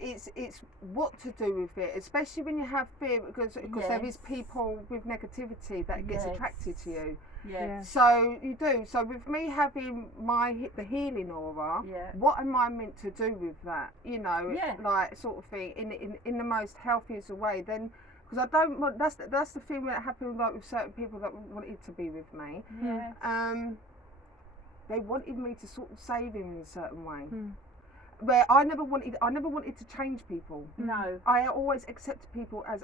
it's what to do with it, especially when you have fear, because there is people with negativity that gets attracted to you. So you do. So with me having the healing aura, what am I meant to do with that? You know, like sort of thing in the most healthiest way. Then, because I don't want, that's the thing that happened like with certain people that wanted to be with me. They wanted me to sort of save him in a certain way. Where I never wanted to change people. No. I always accepted people as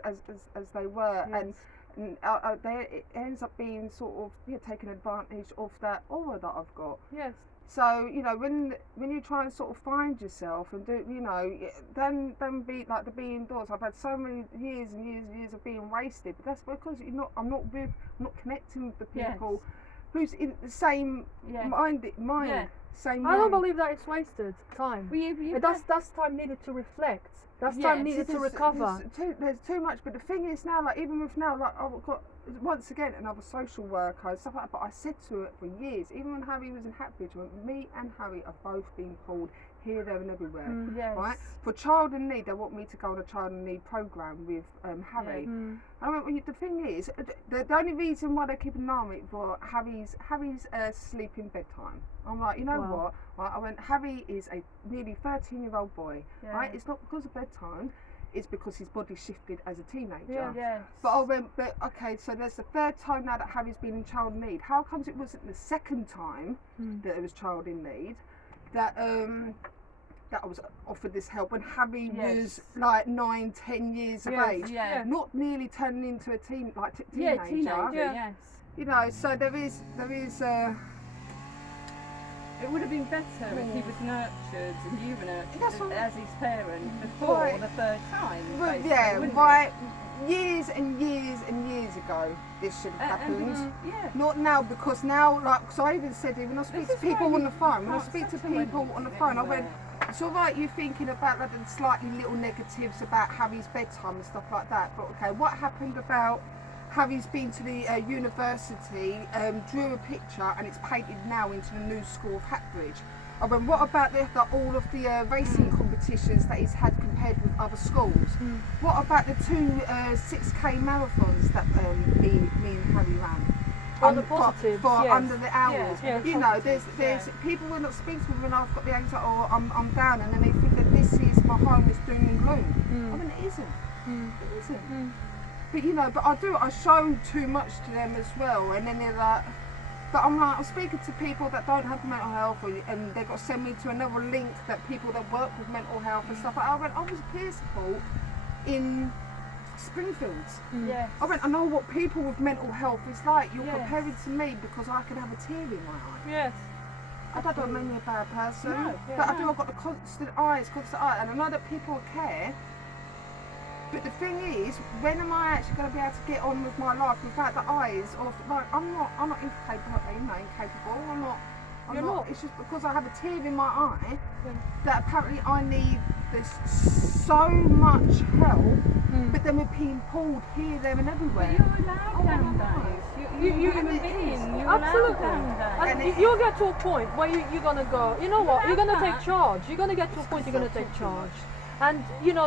they were, and it ends up being sort of taking advantage of that aura that I've got. Yes. So you know, when you try and sort of find yourself and do, you know, then be like the bee indoors. I've had so many years and years and years of being wasted, but that's because I'm not connecting with the people who's in the same mind. Same I don't mind. believe that it's wasted time. Well, that's time needed to reflect. That's time needed to recover. There's too much, but the thing is now, like even with now, like I've got once again another social worker and stuff like that. But I said to it for years, even when Harry was in Hatbridge, me and Harry are both being pulled here, there, and everywhere. Right? For child in need, they want me to go on a child in need program with Harry. And I went, well, the thing is, the only reason why they keep an eye on me for Harry's sleeping bedtime. I'm like, you know what? Right, I went, Harry is a nearly 13-year-old boy. Right? It's not because of bedtime. It's because his body shifted as a teenager. But I went, but okay, so there's the third time now that Harry's been in child in need. How comes it wasn't the second time that it was child in need that I was offered this help when Harry was like 9-10 years of age, not nearly turning into a teenager. Yes. You know, so there is. It would have been better if he was nurtured and you were nurtured as his parent before the third time. Right. Years and years and years ago, this should have happened. Not now, because now, like, because I even said, when I speak to people on the phone, I went, it's all right you thinking about like the slightly little negatives about Harry's bedtime and stuff like that, but okay, what happened about Harry's been to the university, drew a picture and it's painted now into the new school of Hatbridge. I went, what about all of the racing competitions that he's had compared with other schools? What about the two 6K marathons that me and Harry ran? The positives, under the hours. You know, there's people will not speak to me when I've got the anxiety or I'm down, and then they think that this is my home is doom and gloom. I mean, it isn't. It isn't. But you know, I show too much to them as well, and then they're like, but I'm like, I'm speaking to people that don't have mental health, and they've got to send me to another link that people that work with mental health and stuff. I went, I was peer support in Springfield. I went, I know what people with mental health is like. You're comparing to me because I can have a tear in my eye. I don't mean you're a bad person, but I've got the constant eye, and I know that people care. But the thing is, when am I actually going to be able to get on with my life without the eyes of, like, I'm not incapable, I'm not. It's just because I have a tear in my eye that apparently I need this so much help, but then we're being pulled here, there and everywhere. But you're allowed down days. You're human being. You're allowed down days. And you'll get to a point where you're going to go, you know what, you're going to take charge. You're going to get to a point you're going to take charge. And you know,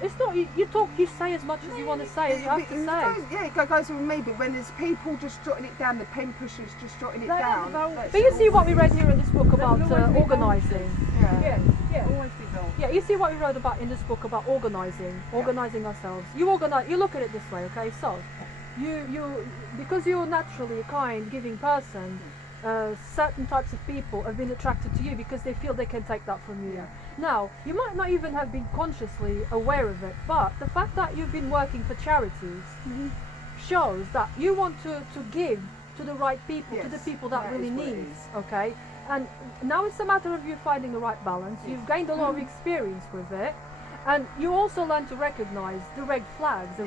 it's not you say as much as you want to say, as you have to say. It goes with me, but when there's people just jotting it down, the pen pushers just jotting it down. But you see what we read here in this book about organising. Always be wrong. Yeah, you see what we wrote about in this book about organising ourselves. You look at it this way, okay? So, you because you're naturally a kind, giving person. Certain types of people have been attracted to you because they feel they can take that from you. Now, you might not even have been consciously aware of it, but the fact that you've been working for charities shows that you want to give to the right people, to the people that really need, okay? And now it's a matter of you finding the right balance. You've gained a lot of experience with it, and you also learn to recognize the red flags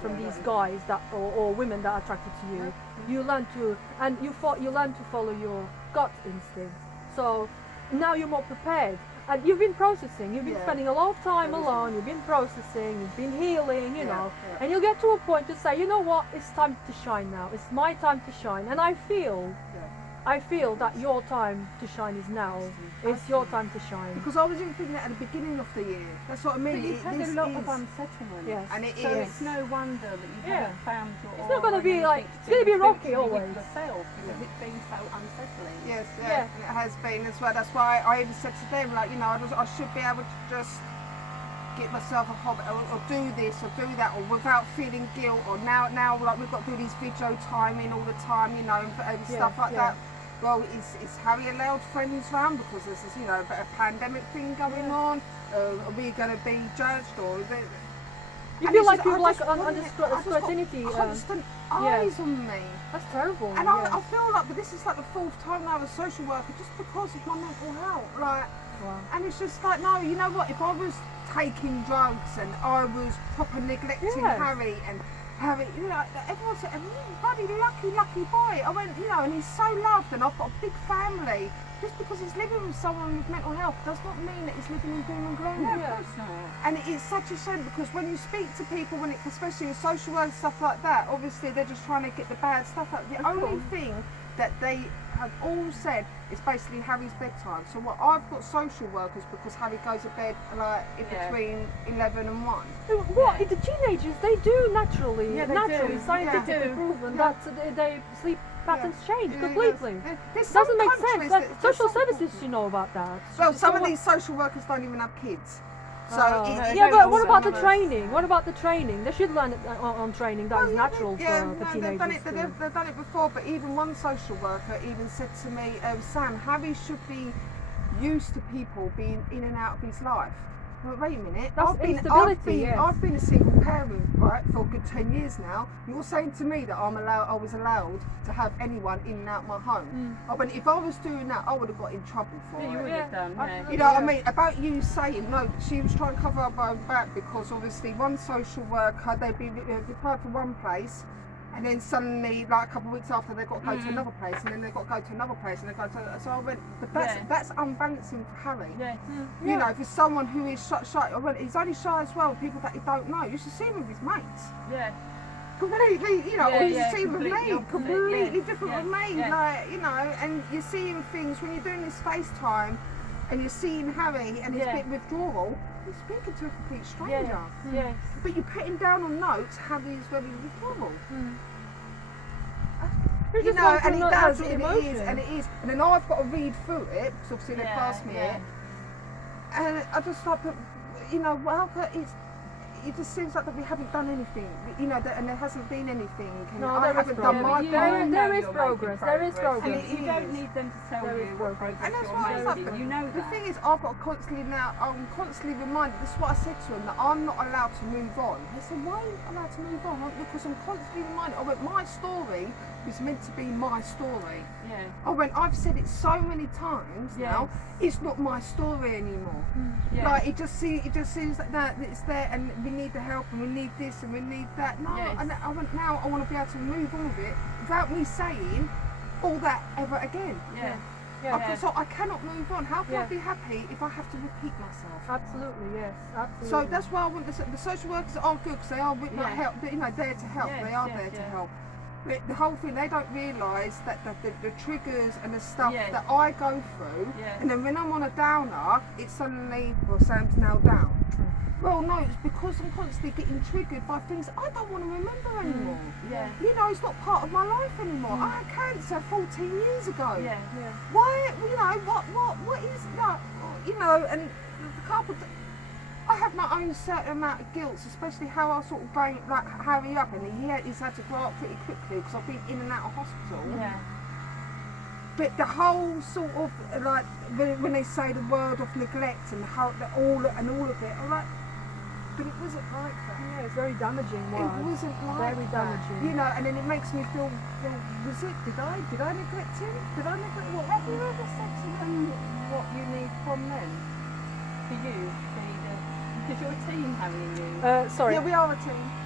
from these guys that or women that are attracted to you. You learn to, and you learn to follow your gut instinct. So now you're more prepared, and you've been processing. You've been spending a lot of time alone. You've been processing. You've been healing. You know, and you'll get to a point to say, you know what? It's time to shine now. It's my time to shine. And I feel I feel that your time to shine is now. It's your time to shine. Because I was even thinking that at the beginning of the year. That's what I mean. But you've had a lot of unsettlement. Yes. And it So is. it's no wonder that you Yeah. haven't found your It's not gonna aura be and like- anything it's gonna be do rocky spiritually with always. yourself because it's been so unsettling. Yes, Yeah. yeah, and it has been as well. That's why I even said to them, like, you know, I should be able to just get myself a hobby or do this or do that, or without feeling guilt. Or now like we've got to do these video timing all the time, you know, and stuff like that. Well, is Harry allowed friends round because there's this, you know, a pandemic thing going on? Are we going to be judged or? You And feel it's like just- you're I like just on want the it- I just got scrutiny. constant eyes on me. That's terrible. And yeah. I feel like, but this is like the 4th time now as a social worker, just because of my mental health. Like, Wow. and it's just like, no, you know what? If I was taking drugs and I was proper neglecting Yes. Harry, you know, everyone said, bloody lucky boy. I went, you know, and he's so loved, and I've got a big family. Just because he's living with someone with mental health does not mean that he's living in doom and gloom. No, of course not. And it is such a shame because when you speak to people, especially with social work and stuff like that, obviously they're just trying to get the bad stuff out. The only thing that they have all said is basically Harry's bedtime. So what I've got social workers because Harry goes to bed like in between 11 and 1. What? The teenagers, they do naturally, Yeah, they naturally, do. scientifically Yeah. proven Yeah. that they sleep patterns change Yeah, completely. there's some Doesn't make sense. countries Like, that- social there's some services countries- should know about that. Well, some So of what- these social workers don't even have kids. So Oh. it- Yeah, it- but what also about the has- training? What about the training? They should learn it on training that Well, is yeah, natural yeah, for no, teenagers. they've done it. to- They've done it before, but even one social worker even said to me, "Sam, Harry should be used to people being in and out of his life." Well, wait a minute. That's instability, yes. I've been a single parent, right, for a good 10 years now. You're saying to me that I was allowed to have anyone in and out my home. Oh, but if I was doing that, I would have got in trouble for Yeah, you it. would have done, yeah. absolutely, You know what I yeah. mean? About you saying, no, she was trying to cover her own back because obviously one social worker, they'd be applied for one place and then suddenly, like a couple of weeks after, they've got to go to another place and then they've got to go to another place and they go to... So I went, but that's unbalancing for Harry. Yes. You know, for someone who is shy, I went, he's only shy as well with people that he don't know. You should see him with his mates. Yeah. Completely, you know, Yeah, or you yeah, see him with completely me, opposite, completely yeah, different yeah, with me. yeah. Like, you know, and you're seeing things when you're doing this FaceTime and you're seeing Harry and he's a bit withdrawal, you're speaking to a complete stranger. Yes. But you're putting down on notes Harry is very withdrawal. You're You just know, going and through it does, natural and emotion. it is. And then I've got to read through it, because obviously they Yeah, passed me yeah. it. And I just thought, but, you know, well, it just seems like that we haven't done anything, you know, and there hasn't been anything. And No, I there is haven't done progress. my you part. know There is you're progress, making there is progress. And it You don't is. need them to tell There is you what progress. progress And that's you're what I'm making. saying. You know The that. thing is, I'm constantly reminded, this is what I said to him, that I'm not allowed to move on. He said, why are you allowed to move on? Because I'm constantly reminded, I went, my story was meant to be my story. Yeah. I went, I've said it so many times now, it's not my story anymore. Yeah. Like, it just seems like that it's there and we need the help and we need this and we need that. No, Yes. and I went, now I want to be able to move on with it without me saying all that ever again. Yeah. So I cannot move on. How can I Yeah. be happy if I have to repeat myself? Absolutely, yes, absolutely. So that's why I want the social workers are good because they are with my Yeah. help, you know, there to help. Yes, they are yes, there to yes. help. But the whole thing, they don't realise that the triggers and the stuff Yes. that I go through, Yes. and then when I'm on a downer, it's suddenly, well, Sam's now down. Well, no, it's because I'm constantly getting triggered by things I don't want to remember anymore. Yeah. You know, it's not part of my life anymore. I had cancer 14 years ago. Yeah. Why, you know, what is that? You know, and the couple, I have my own certain amount of guilt, especially how I sort of bring, like, Harry up, and he's had to grow up pretty quickly because I've been in and out of hospital. Yeah. But the whole sort of, like, when they say the word of neglect and how all of it, I'm like, but it wasn't like that. Yeah, it's very damaging word. It wasn't like Very that. damaging. You know, and then it makes me feel was it? Did I neglect him? Did I neglect? What have you ever said to them? What you need from them? For you, because you're a team, Harry and you. Sorry. Yeah, we are a team.